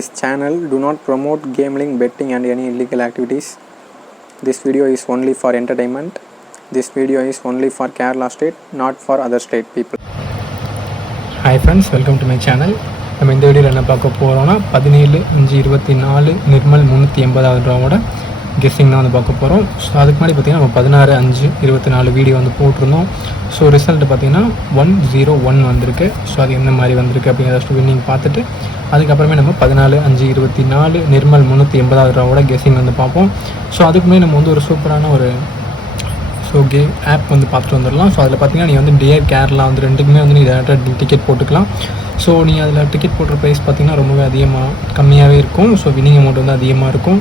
This channel do not promote gambling, betting and any illegal activities. This video is only for entertainment. This video is only for Kerala state, not for other state people. Hi friends welcome to my channel நம்ம இந்த வீடியோவில் என்ன பார்க்க போகிறோம்னா பதினேழு அஞ்சு இருபத்தி நாலு நிர்மல் முந்நூற்றி எண்பதாவது ரூபாவோட கெஸ்ஸிங் தான் வந்து பார்க்க போகிறோம் ஸோ அதுக்கு முன்னாடி பார்த்தீங்கன்னா நம்ம பதினாறு அஞ்சு இருபத்தி நாலு வீடியோ வந்து போட்டிருந்தோம் ஸோ ரிசல்ட் பார்த்தீங்கன்னா ஒன் ஜீரோ ஒன் வந்திருக்கு ஸோ அது எந்த மாதிரி வந்திருக்கு அப்படிங்கிறத வின்னிங் பார்த்துட்டு அதுக்கப்புறமே நம்ம பதினாலு அஞ்சு இருபத்தி நாலு நிர்மல் முந்நூற்றி எண்பதாவது ரூபாவோட கெஸிங் வந்து பார்ப்போம். ஸோ அதுக்குமே நம்ம வந்து ஒரு சூப்பரான ஒரு ஸோ கே ஆப் வந்து பார்த்துட்டு வந்துடலாம். ஸோ அதில் பார்த்தீங்கன்னா நீ வந்து டியர் கேரளா வந்து ரெண்டுக்குமே வந்து நீ டேரெக்டாக டிக்கெட் போட்டுக்கலாம். ஸோ நீ அதில் டிக்கெட் போடுற ப்ரைஸ் பார்த்தீங்கன்னா ரொம்பவே அதிகமாக கம்மியாகவே இருக்கும். ஸோ வினிங் அமௌண்ட் வந்து அதிகமாக இருக்கும்.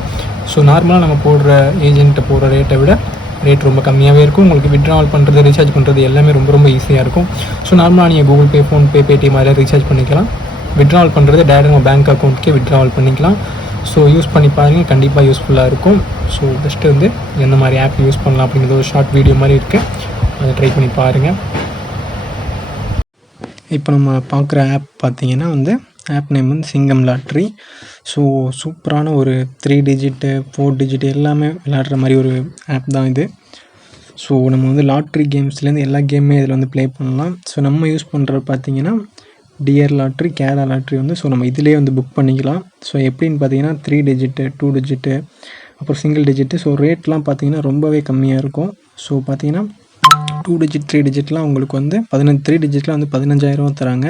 ஸோ நார்மலாக நம்ம போடுற ஏஜென்ட்டை போடுற ரேட்டை விட ரேட் ரொம்ப கம்மியாகவே இருக்கும். உங்களுக்கு விட்ராவல் பண்ணுறது ரீசார்ஜ் பண்ணுறது எல்லாமே ரொம்ப ரொம்ப ஈஸியாக இருக்கும். ஸோ நார்மலாக நீங்கள் கூகுள் பே ஃபோன்பே பேடிஎம் மாதிரி ரீசார்ஜ் பண்ணிக்கலாம். விட்ராவல் பண்ணுறது டேரெக்டாக உங்கள் பேங்க் அக்கௌண்ட்க்கே விட்ராவல் பண்ணிக்கலாம். ஸோ யூஸ் பண்ணி பாருங்கள் கண்டிப்பாக யூஸ்ஃபுல்லாக இருக்கும். ஸோ ஃபஸ்ட்டு வந்து எந்த மாதிரி ஆப் யூஸ் பண்ணலாம் அப்படிங்கிறது ஒரு ஷார்ட் வீடியோ மாதிரி இருக்குது அதை ட்ரை பண்ணி பாருங்கள் இப்போ நம்ம பார்க்குற ஆப் பார்த்திங்கன்னா வந்து ஆப் நேம் வந்து சிங்கம் லாட்ரி ஸோ சூப்பரான ஒரு த்ரீ டிஜிட்டு ஃபோர் டிஜிட் எல்லாமே விளாடுற மாதிரி ஒரு ஆப் தான் இது. ஸோ நம்ம வந்து லாட்ரி கேம்ஸ்லேருந்து எல்லா கேமுமே இதில் வந்து ப்ளே பண்ணலாம். ஸோ நம்ம யூஸ் பண்ணுறது பார்த்தீங்கன்னா டிஆர் லாட்ரி கேரா லாட்ரி வந்து ஸோ நம்ம இதிலே வந்து புக் பண்ணிக்கலாம். ஸோ எப்படின்னு பார்த்தீங்கன்னா த்ரீ டிஜிட்டு டூ டிஜிட்டு அப்புறம் சிங்கிள் டிஜிட்டு ஸோ ரேட்லாம் பார்த்தீங்கன்னா ரொம்பவே கம்மியாக இருக்கும். ஸோ பார்த்தீங்கன்னா டூ டிஜிட் த்ரீ டிஜிட்லாம் உங்களுக்கு வந்து பதினஞ்சு த்ரீ டிஜிட்லாம் வந்து பதினஞ்சாயிரம் தராங்க.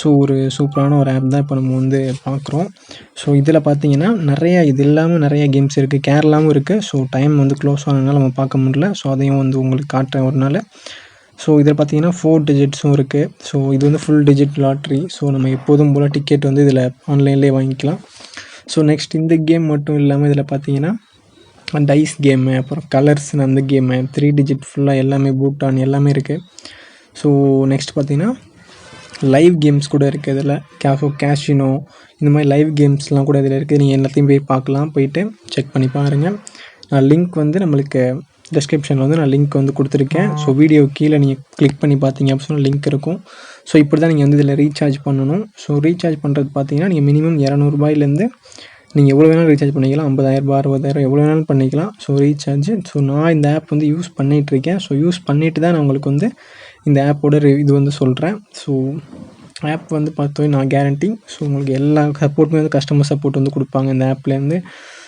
ஸோ ஒரு சூப்பரான ஒரு ஆப் தான் இப்போ நம்ம வந்து பார்க்குறோம். ஸோ இதில் பார்த்தீங்கன்னா நிறையா இது இல்லாமல் நிறைய கேம்ஸ் இருக்குது கேரளாவும் இருக்குது ஸோ டைம் வந்து க்ளோஸ் ஆனதுனால நம்ம பார்க்க முடியல. ஸோ அதையும் வந்து உங்களுக்கு காட்டுறேன் ஒரு நாள். ஸோ இதில் பார்த்தீங்கன்னா ஃபோர் டிஜிட்ஸும் இருக்குது ஸோ இது வந்து ஃபுல் டிஜிட் லாட்ரி ஸோ நம்ம எப்போதும் போல் டிக்கெட் வந்து இதில் ஆன்லைன்லேயே வாங்கிக்கலாம். ஸோ நெக்ஸ்ட் இந்த கேம் மட்டும் இல்லாமல் இதில் பார்த்தீங்கன்னா டைஸ் கேமு அப்புறம் கலர்ஸ்னு அந்த கேமு த்ரீ டிஜிட் ஃபுல்லாக எல்லாமே பூட்டான் எல்லாமே இருக்குது ஸோ நெக்ஸ்ட் பார்த்தீங்கன்னா லைவ் கேம்ஸ் கூட இருக்குது இதில். கேஃபோ கேஷினோ இந்த மாதிரி லைவ் கேம்ஸ்லாம் கூட இதில் இருக்குது நீங்கள் எல்லாத்தையும் போய் பார்க்கலாம் போயிட்டு செக் பண்ணி பாருங்கள் நான் லிங்க் வந்து நம்மளுக்கு டிஸ்கிரிப்ஷனில் வந்து நான் லிங்க் வந்து கொடுத்துருக்கேன். ஸோ வீடியோ கீழே நீங்கள் கிளிக் பண்ணி பார்த்தீங்க அப்படின்னு சொன்னால் லிங்க் இருக்கும். ஸோ இப்படி தான் நீங்கள் வந்து இதில் ரீசார்ஜ் பண்ணணும். ஸோ ரீசார்ஜ் பண்ணுறது பார்த்தீங்கன்னா நீங்கள் மினிமம் இரநூறுபாயிலேருந்து நீங்கள் எவ்வளோ வேணாலும் ரீசார்ஜ் பண்ணிக்கலாம். ஐம்பதாயிரரூபா அறுபதாயிரம் எவ்வளோ வேணாலும் பண்ணிக்கலாம். ஸோ ரீசார்ஜ் ஸோ நான் இந்த ஆப் வந்து யூஸ் பண்ணிகிட்ருக்கேன் ஸோ யூஸ் பண்ணிவிட்டு தான் நான் உங்களுக்கு வந்து இந்த ஆப்போட இது வந்து சொல்கிறேன் ஸோ ஆப் வந்து பார்த்தோம் நான் கேரண்டி ஸோ உங்களுக்கு எல்லா சப்போர்ட்டுமே வந்து கஸ்டமர் சப்போர்ட் வந்து கொடுப்பாங்க இந்த ஆப்லேருந்து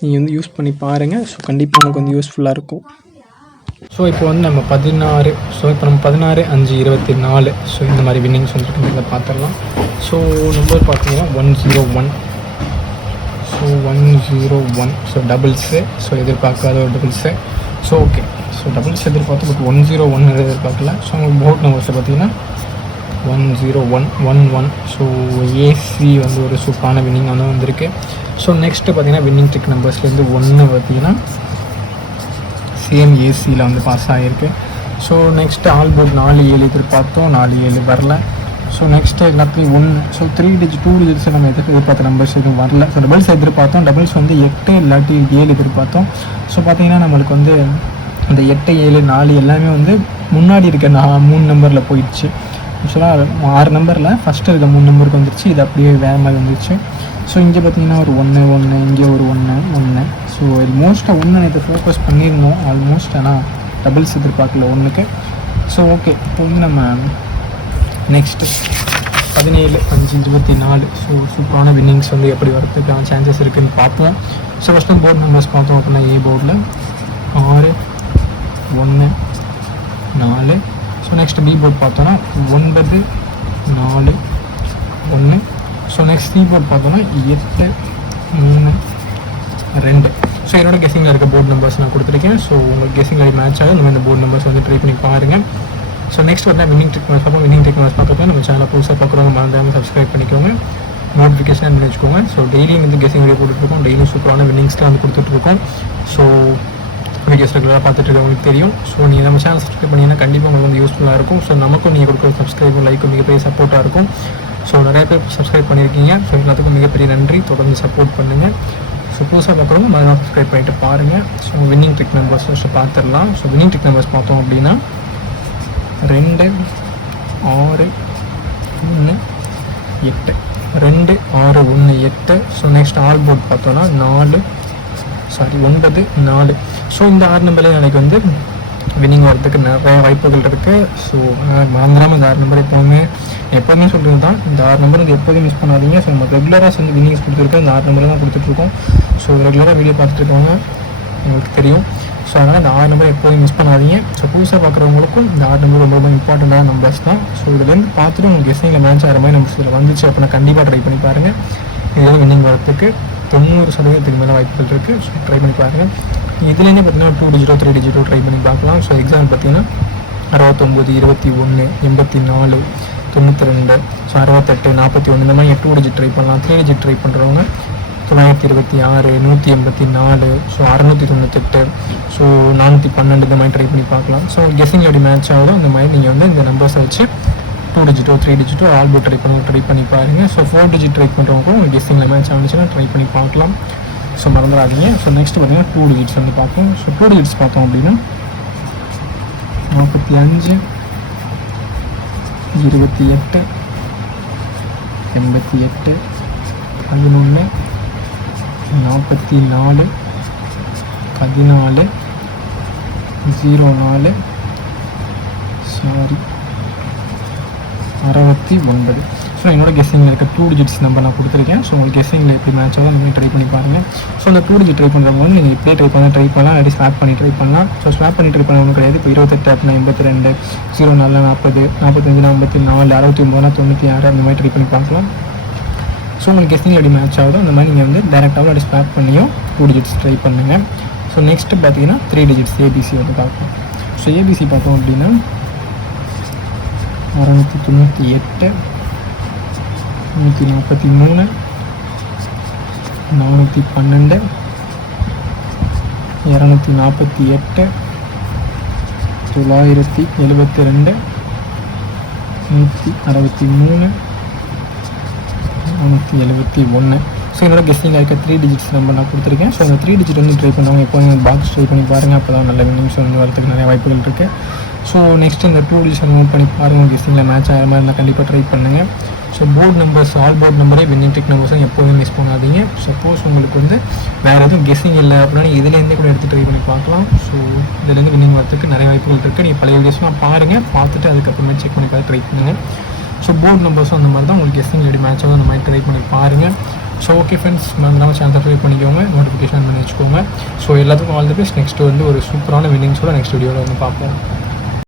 நீங்கள் வந்து யூஸ் பண்ணி பாருங்கள் ஸோ கண்டிப்பாக உங்களுக்கு வந்து யூஸ்ஃபுல்லாக இருக்கும். ஸோ இப்போ வந்து நம்ம பதினாறு ஸோ இப்போ நம்ம பதினாறு அஞ்சு இருபத்தி நாலு. ஸோ இந்த மாதிரி வின்னிங்ஸ் வந்துருக்குன்றத பார்த்துடலாம். ஸோ நம்பர் பார்த்தீங்கன்னா one zero one so one zero one so doubles so எதிர்பார்க்காத ஒரு doubles so okay so doubles எதிர்பார்த்து பட் ஒன் ஜீரோ ஒன் எதிர்பார்க்கல. ஸோ உங்களுக்கு போட் நம்பர்ஸை பார்த்தீங்கன்னா one zero one one one so AC வந்து ஒரு சூப்பரான வின்னிங் வந்து வந்திருக்கு. ஸோ நெக்ஸ்ட்டு பார்த்தீங்கன்னா வின்னிங் டிக் நம்பர்ஸ்லேருந்து ஒன்று பார்த்தீங்கன்னா சேம் ஏசியில் வந்து பாஸ் ஆகிருக்கு ஸோ நெக்ஸ்ட்டு ஆல் போர்ட் நாலு ஏழு எதிர்பார்த்தோம் நாலு ஏழு வரல. ஸோ நெக்ஸ்ட்டு எல்லாத்துலேயும் ஒன்று so three digit two digits நம்ம எதிர்த்து எதிர்பார்த்த நம்பர்ஸ் எதுவும் வரல. ஸோ டபுள்ஸ் எதிர்பார்த்தோம். டபுள்ஸ் வந்து எட்டு இல்லாட்டி ஏழு எதிர்பார்த்தோம் ஸோ பார்த்தீங்கன்னா நம்மளுக்கு வந்து அந்த எட்டு ஏழு நாலு எல்லாமே வந்து முன்னாடி இருக்க நான் மூணு நம்பரில் போயிடுச்சு. ஆக்சுவலாக ஆறு நம்பரில் ஃபஸ்ட்டு இருக்க மூணு நம்பருக்கு வந்துருச்சு. இது அப்படியே வேறு மாதிரி வந்துருச்சு. ஸோ இங்கே பார்த்தீங்கன்னா ஒரு ஒன்று ஒன்று இங்கே ஒரு ஒன்று ஒன்று ஸோ மோஸ்ட்டாக ஒன்று நேற்று ஃபோக்கஸ் பண்ணியிருந்தோம். ஆல்மோஸ்ட் ஆனால் டபுள்ஸ் எதிர்பார்க்கல ஒன்றுக்கு ஸோ ஓகே இப்போ வந்து நம்ம நெக்ஸ்ட்டு பதினேழு அஞ்சு இருபத்தி நாலு. ஸோ சூப்பரான வின்னிங்ஸ் வந்து எப்படி வரதுக்கான சான்சஸ் இருக்குதுன்னு பார்ப்போம். ஸோ ஃபஸ்ட்டு போர்டு நம்பர்ஸ் பார்த்தோம் அப்படின்னா ஏ போர்டில் ஆறு ஒன்று நாலு. ஸோ நெக்ஸ்ட் பி போர்ட் பார்த்தோன்னா ஒன்பது நாலு ஒன்று ஸோ நெக்ஸ்ட் சி பார்த்தோன்னா எட்டு மூணு ரெண்டு. ஸோ என்னோட கெஸிங்கில் இருக்க போர்டு நம்பர்ஸ் நான் கொடுத்துருக்கேன். ஸோ உங்களுக்கு கெஸிங்கில் மேட்ச் ஆகும் நம்ம இந்த போர்டு நம்பர்ஸ் வந்து ட்ரை பண்ணி பாருங்கள் ஸோ நெக்ஸ்ட் வந்து வின்னிங் டெக்னாலஜி பார்ப்போம் வின்னிங் டெக்னாலஜி பார்க்கறதுக்கு நம்ம சேனலை புதுசாக பார்க்குறவங்க மறந்தாமல் சப்ஸ்கிரைப் பண்ணிக்கோங்க. நோட்டிஃபிகேஷன் வச்சுக்கோங்க. ஸோ டெய்லியும் வந்து கெஸிங் வீடியோ போட்டுட்ருக்கோம். டெய்லியும் சூப்பரான வின்னிங்ஸ்லாம் வந்து கொடுத்துட்ருக்கோம். ஸோ வீடியோஸ் ரெகுலராக பார்த்துட்டு இருக்கவங்களுக்கு தெரியும். ஸோ நீங்கள் நம்ம சேனல் சப்ஸ்கிரைப் பண்ணிங்கன்னா கண்டிப்பாக உங்களுக்கு வந்து யூஸ்ஃபுல்லாக இருக்கும். ஸோ நமக்கும் நீங்கள் கொடுக்குற சப்ஸ்கிரைபும் லைக்கும் மிகப்பெரிய சப்போர்ட்டாக இருக்கும். ஸோ நிறைய பேர் சப்ஸ்கிரைப் பண்ணியிருக்கீங்க ஸோ எல்லாத்துக்கும் மிகப்பெரிய நன்றி. தொடர்ந்து சப்போர்ட் பண்ணுங்கள் ஸோ புதுசாக பார்க்குறவங்க மறுநாள் சப்ஸ்கிரைப் பண்ணிட்டு பாருங்கள் so winning trick numbers first பார்த்துடலாம். ஸோ வின்னிங் டிக் நம்பர்ஸ் பார்த்தோம் அப்படின்னா ரெண்டு ஆறு ஒன்று எட்டு. ரெண்டு ஆறு ஒன்று எட்டு. ஸோ நெக்ஸ்ட் ஆல் போர்ட் பார்த்தோன்னா நாலு சாரி ஒன்பது நாலு. ஸோ இந்த ஆறு நம்பரில் எனக்கு வந்து வின்னிங் வரதுக்கு நிறைய வாய்ப்புகள் இருக்குது ஸோ மறந்துடாமல் இந்த ஆறு நம்பர் எப்போவுமே எப்போவுமே சொல்கிறது தான் இந்த ஆறு நம்பர் எப்போதும் மிஸ் பண்ணாதீங்க. ஸோ நம்ம ரெகுலராக சேர்ந்து வின்னிங்ஸ் கொடுத்துருக்கோம் இந்த ஆறு நம்பர் தான் கொடுத்துட்ருக்கோம். ஸோ ரெகுலராக வீடியோ பார்த்துட்ருக்கவங்க உங்களுக்கு தெரியும். ஸோ அதனால் இந்த ஆறு நம்பர் எப்போதும் மிஸ் பண்ணாதீங்க. ஸோ புதுசாக பார்க்குறவங்களுக்கும் இந்த ஆறு நம்பர் ரொம்ப ரொம்ப இம்பார்ட்டண்டான நம்பர்ஸ் தான். ஸோ இதுலேருந்து பார்த்துட்டு உங்களுக்கு கெஸ்ஸிங்கில் மேட்ச் ஆகிற மாதிரி நம்பர்ஸ் இதில் வந்துச்சு அப்படின்னா கண்டிப்பாக ட்ரை பண்ணி பாருங்கள் இதே வின்னிங் வரத்துக்கு தொண்ணூறு சதவீதத்துக்கு மேலே வாய்ப்புகள் இருக்குது ஸோ ட்ரை பண்ணி பாருங்கள் இதுலேருந்தே பார்த்தீங்கன்னா டூ டிஜிட்டோ த்ரீ டிஜிட்டோ ட்ரை பண்ணி பார்க்கலாம். ஸோ எக்ஸாம் பார்த்தீங்கன்னா அறுபத்தொம்போது இருபத்தி ஒன்று எண்பத்தி நாலு தொண்ணூற்றி ரெண்டு ஸோ அறுபத்தெட்டு நாற்பத்தி ஒன்று இந்த மாதிரி டூ டிஜிட் ட்ரை பண்ணலாம். த்ரீ டிஜிட் ட்ரை பண்ணுறவங்க தொள்ளாயிரத்தி இருபத்தி ஆறு நூற்றி எண்பத்தி நாலு ஸோ அறநூற்றி தொண்ணூத்தெட்டு ஸோ நானூற்றி பன்னெண்டு இந்த மாதிரி ட்ரை பண்ணி பார்க்கலாம். ஸோ கெஸிங் எப்படி மேட்ச் ஆகுதோ அந்த மாதிரி நீங்கள் வந்து இந்த நம்பர்ஸை வச்சு டூ டிஜிட்டோ த்ரீ டிஜிட்டோ ஆல்போ ட்ரை பண்ண ட்ரை பண்ணி பாருங்கள் ஸோ ஃபோர் டிஜிட் ட்ரை பண்ணுறவங்க கெஸிங்கில் கெஸ்ஸிங்கில் மேட்ச் ஆனிச்சுன்னா ட்ரை பண்ணி பார்க்கலாம். ஸோ மறந்துடாதீங்க ஸோ நெக்ஸ்ட் பார்த்தீங்கன்னா டூ டிஜிட்ஸ் வந்து பார்ப்போம். ஸோ டூ டிஜிட்ஸ் பார்த்தோம் அப்படின்னா நாற்பத்தி அஞ்சு இருபத்தி எட்டு எண்பத்தி எட்டு பதினொன்று நாற்பத்தி நாலு பதினாலு ஜீரோ நாலு சாரி அறுபத்தி ஒன்பது. ஸோ என்னோட கெஸ்ஸிங்கில் இருக்க டூ டிஜிட்ஸ் நம்பர் நான் கொடுத்துருக்கேன். ஸோ உங்களுக்கு கெஸ்ஸிங்கில் எப்படி மேட்ச் ஆகும் நீங்கள் ட்ரை பண்ணி பாருங்கள் ஸோ அந்த டூ டிஜிட் ட்ரை பண்ணுறவங்க வந்து நீங்கள் இப்படியே ட்ரை பண்ணால் ட்ரை பண்ணலாம். இல்லாட்டி ஸ்வாப் பண்ணி ட்ரை பண்ணலாம். ஸோ ஸ்வாப் பண்ணி ட்ரை பண்ண ஒன்றும் கிடையாது. இப்போ இருபத்தெட்டு அப்படின்னா எண்பத்தி ரெண்டு ஜீரோ நாலு நாற்பது நாற்பத்தஞ்சு நாற்பத்தி நாலு அறுபத்தி ஒம்பதுனா தொண்ணூற்றி ஆறு அந்த மாதிரி ட்ரை பண்ணி பார்க்கலாம். ஸோ உங்களுக்கு கெஸ்டிங் எப்படி மேட்ச் ஆகுதோ அந்த மாதிரி நீங்கள் வந்து டேரெக்டாகவும் அப்படி ஸ்வாப் பண்ணியும் டூ டிஜிட்ஸ் ட்ரை பண்ணுங்கள் ஸோ நெக்ஸ்ட்டு பார்த்தீங்கன்னா த்ரீ டிஜிட்ஸ் ஏபிசி வந்து பார்ப்போம் ஸோ ஏபிசி பார்த்தோம் அப்படின்னா அறநூற்றி தொண்ணூற்றி எட்டு நூற்றி நாற்பத்தி மூணு. நானூற்றி பன்னெண்டு. இரநூத்தி நாற்பத்தி எட்டு. தொள்ளாயிரத்தி எழுபத்தி ரெண்டு. நூற்றி அறுபத்தி மூணு. நானூற்றி எழுபத்தி ஒன்று. ஸோ என்னோட கெஸ்டிங்கில் இருக்க த்ரீ டிஜிட்ஸ் நம்பர் நான் கொடுத்துருக்கேன். ஸோ அந்த த்ரீ டிஜிட் வந்து ட்ரை பண்ணவங்க நீங்கள் பாக்ஸ் ட்ரை பண்ணி பாருங்கள் அப்போ தான் நல்ல வின்னிங்ஸ் வந்து வரதுக்கு நிறைய வாய்ப்புகள் இருக்குது ஸோ நெக்ஸ்ட் இந்த டூ டிஜிட் மூவ் பண்ணி பாருங்கள் கெஸ்டிங்கில் மேட்ச் ஆகிற மாதிரி இருந்தால் கண்டிப்பாக ட்ரை பண்ணுங்கள் so board numbers all board நம்பரே வின்னிங் டெக் நம்பர்ஸும் எப்போதுமே மிஸ் பண்ணாதீங்க. சப்போஸ் உங்களுக்கு வந்து வேறு எதுவும் கெஸ்ஸிங் இல்லை அப்படின்னா இதுலேருந்தே கூட எடுத்து ட்ரை பண்ணி பார்க்கலாம். ஸோ இதுலேருந்து வின்னிங் வரத்துக்கு நிறைய வாய்ப்புகள் இருக்குது நீங்கள் பழைய வீடியோஸ்லாம் பாருங்கள் பார்த்துட்டு அதுக்கப்புறமே செக் பண்ணி பார்த்து ட்ரை பண்ணுங்கள் ஸோ போர்டு நம்பர்ஸும் அந்த மாதிரி தான் உங்களுக்கு கெஸ்ஸிங் ரெடி மேட்ச் ஆகும். அந்த மாதிரி ட்ரை பண்ணி பாருங்கள் ஸோ ஓகே ஃப்ரெண்ட்ஸ் மறந்துடாமல் சேனல் சப்ஸ்கிரைப் பண்ணிக்கோங்க. நோட்டிஃபிகேஷன் பண்ணி வச்சுக்கோங்க. ஸோ எல்லாத்துக்கும் ஆல் தி பெஸ்ட் நெக்ஸ்ட் வந்து ஒரு சூப்பரான வின்னிங்ஸோட நெக்ஸ்ட் வீடியோவில் வந்து பார்ப்போம்.